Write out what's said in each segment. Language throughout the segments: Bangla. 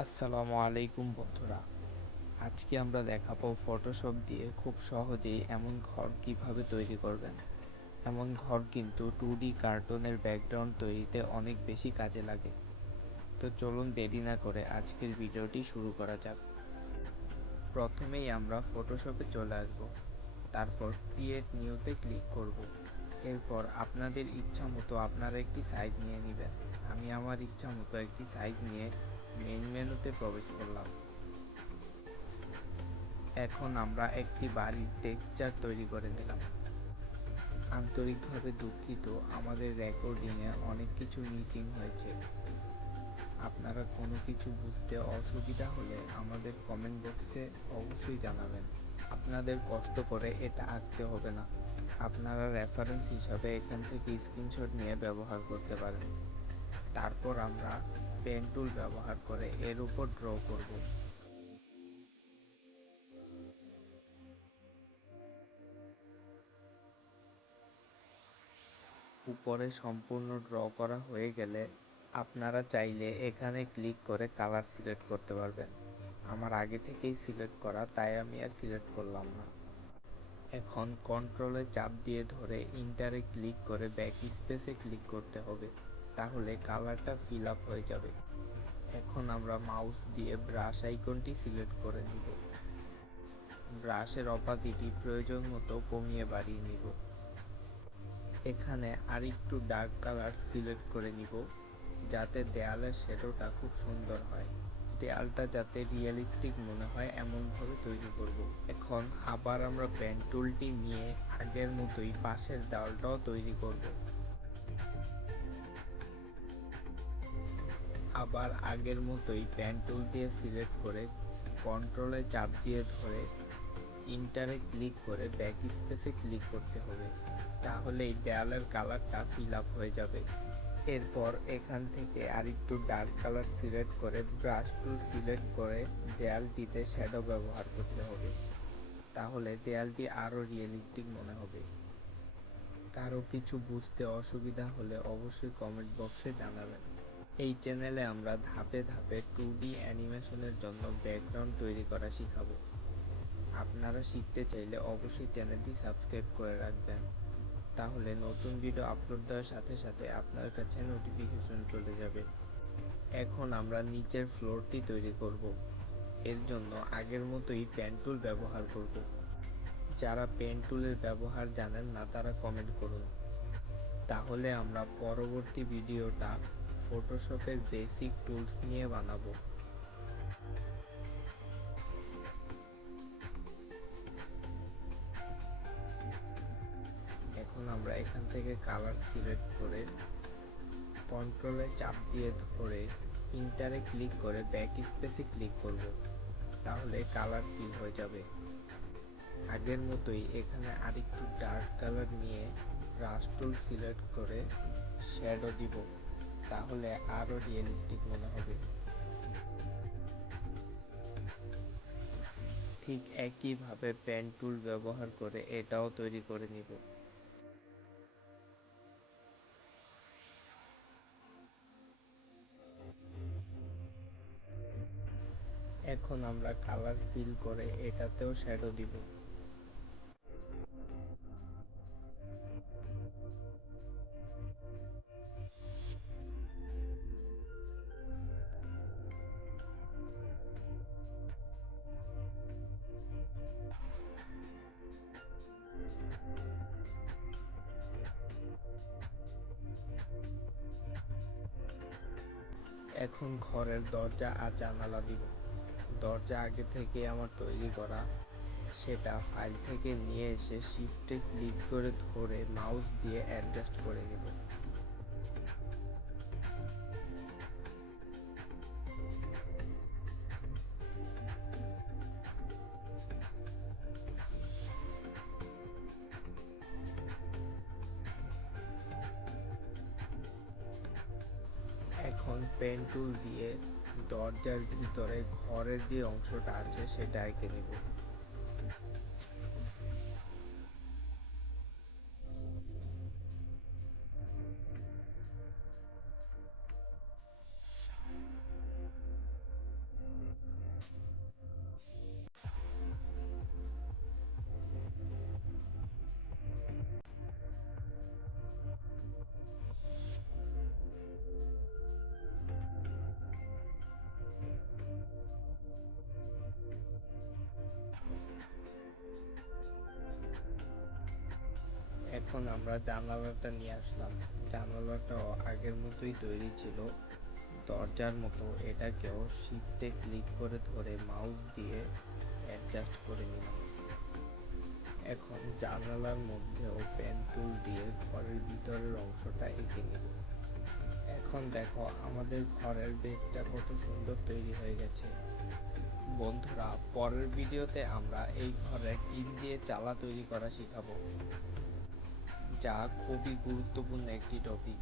আসসালামু আলাইকুম বন্ধুরা। আজকে আমরা দেখাবো ফটোশপ দিয়ে খুব সহজেই এমন ঘর কিভাবে তৈরি করবেন। এমন ঘর কিন্তু 2D কার্টুনের ব্যাকগ্রাউন্ড তৈরিতে অনেক বেশি কাজে লাগে। তো চলুন দেরি না করে আজকের ভিডিওটি শুরু করা যাক। প্রথমেই আমরা ফটোশপে চলে আসব, তারপর ক্রিয়েট নিউতে ক্লিক করব। এরপর আপনাদের ইচ্ছা মতো আপনারা একটি সাইজ নিয়ে নেবেন। আমি আমার ইচ্ছা মতো একটি সাইজ নিয়ে মেইন মেনুতে প্রবেশ করলাম। এখন আমরা একটি বাড়ির টেক্সচার তৈরি করে নিলাম। আন্তরিকভাবে দুঃখিত, আমাদের রেকর্ডিংয়ে অনেক কিছু মিসিং হয়েছে। আপনারা কোনো কিছু বুঝতে অসুবিধা হলে আমাদের কমেন্ট বক্সে অবশ্যই জানাবেন। আপনাদের কষ্ট করে এটা আঁকতে হবে না, আপনারা রেফারেন্স হিসাবে এখান থেকে স্ক্রিনশট নিয়ে ব্যবহার করতে পারেন। তারপর আমরা পেন টুল ব্যবহার করে এর উপর ড্র করব। উপরে সম্পূর্ণ ড্র করা হয়ে গেলে আপনারা চাইলে এখানে ক্লিক করে কালার সিলেক্ট করতে পারবেন। আমার আগে থেকেই সিলেক্ট করা, তাই আমি আর সিলেক্ট করলাম না। এখন কন্ট্রোলে চাপ দিয়ে ধরে ইন্টারে ক্লিক করে ব্যাক স্পেসে ক্লিক করতে হবে, তাহলে কালারটা ফিল আপ হয়ে যাবে। এখন আমরা মাউস দিয়ে ব্রাশ আইকনটি সিলেক্ট করে নিব। ব্রাশের অপাসিটি প্রয়োজন মতো কমিয়ে বাড়িয়ে নিব। এখানে আরেকটু ডার্ক কালার সিলেক্ট করে নিব, যাতে দেয়ালের শ্যাডোটা খুব সুন্দর হয়। দেয়ালটা যাতে রিয়েলিস্টিক মনে হয় এমনভাবে তৈরি করব। এখন আবার আমরা পেন টুলটি নিয়ে আগের মতোই পাশের দেওয়ালটাও তৈরি করব। আবার আগের মতোই পেন টুল দিয়ে সিলেক্ট করে কন্ট্রোলে চাপ দিয়ে ধরে ইন্টারে ক্লিক করে ব্যাক স্পেসে ক্লিক করতে হবে, তাহলেই দেয়ালের কালারটা ফিল আপ হয়ে যাবে। এরপর এখান থেকে আরেকটু ডার্ক কালার সিলেক্ট করে ব্রাশ টুল সিলেক্ট করে দেয়ালটিতে শ্যাডো ব্যবহার করতে হবে, তাহলে দেয়ালটি আরও রিয়েলিস্টিক মনে হবে। কারো কিছু বুঝতে অসুবিধা হলে অবশ্যই কমেন্ট বক্সে জানাবেন। এই চ্যানেলে আমরা ধাপে ধাপে 2D অ্যানিমেশনের জন্য ব্যাকগ্রাউন্ড তৈরি করা শিখাবো। আপনারা শিখতে চাইলে অবশ্যই চ্যানেলটি সাবস্ক্রাইব করে রাখবেন, তাহলে নতুন ভিডিও আপলোড দেওয়ার সাথে সাথে আপনার কাছে নোটিফিকেশন চলে যাবে। এখন আমরা নিচের ফ্লোরটি তৈরি করব। এর জন্য আগের মতোই পেন টুল ব্যবহার করব। যারা পেন টুলের ব্যবহার জানেন না তারা কমেন্ট করুন, তাহলে আমরা পরবর্তী ভিডিওটা ফটোশপের বেসিক টুলস নিয়ে বানাবো। এখন আমরা এখান থেকে কালার সিলেক্ট করে কন্ট্রোলে চাপ দিয়ে ধরে ইন্টারে ক্লিক করে ব্যাক স্পেসে ক্লিক করব, তাহলে কালার ফিল হয়ে যাবে। আগের মতোই এখানে আরেকটু ডার্ক কালার নিয়ে ব্রাশ টুল সিলেক্ট করে শ্যাডো দিব, তাহলে আরও রিয়েলিস্টিক মনে হবে। ঠিক একইভাবে পেন টুল ব্যবহার করে এটাও তৈরি করে নিব। এখন আমরা কালার ফিল করে এটাতেও শ্যাডো দিব। এখন ঘরের দরজা আর জানালা দিব। দরজা আগে থেকে আমার তৈরি করা, সেটা ফাইল থেকে নিয়ে এসে শিফটে ক্লিক করে ধরে মাউস দিয়ে অ্যাডজাস্ট করে নেব। এখন পেন টুল দিয়ে দরজার ভিতরে ঘরের যে অংশটা আছে সেটা এঁকে নেব। এখন আমরা জানালাটা নিয়ে আসলাম। জানালাটাও আগের মতোই তৈরি ছিল, দরজার মতো। এটাকেও শিফটে ক্লিক করে ধরে মাউস দিয়ে অ্যাডজাস্ট করে নিলাম। এখন জানালার মধ্যেও পেন টুল দিয়ে ঘরের ভিতরের অংশটা এঁকে নিব। এখন দেখো আমাদের ঘরের বেডটা কত সুন্দর তৈরি হয়ে গেছে। বন্ধুরা, পরের ভিডিওতে আমরা এই ঘরের টিন দিয়ে চালা তৈরি করা শিখাবো, যা খুবই গুরুত্বপূর্ণ একটি টপিক।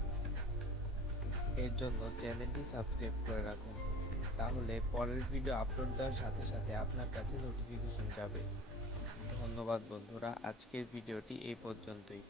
এর জন্য চ্যানেলটি সাবস্ক্রাইব করে রাখুন, তাহলে পরের ভিডিও আপলোড দেওয়ার সাথে সাথে আপনার কাছে নোটিফিকেশন যাবে। ধন্যবাদ বন্ধুরা, আজকের ভিডিওটি এই পর্যন্তই।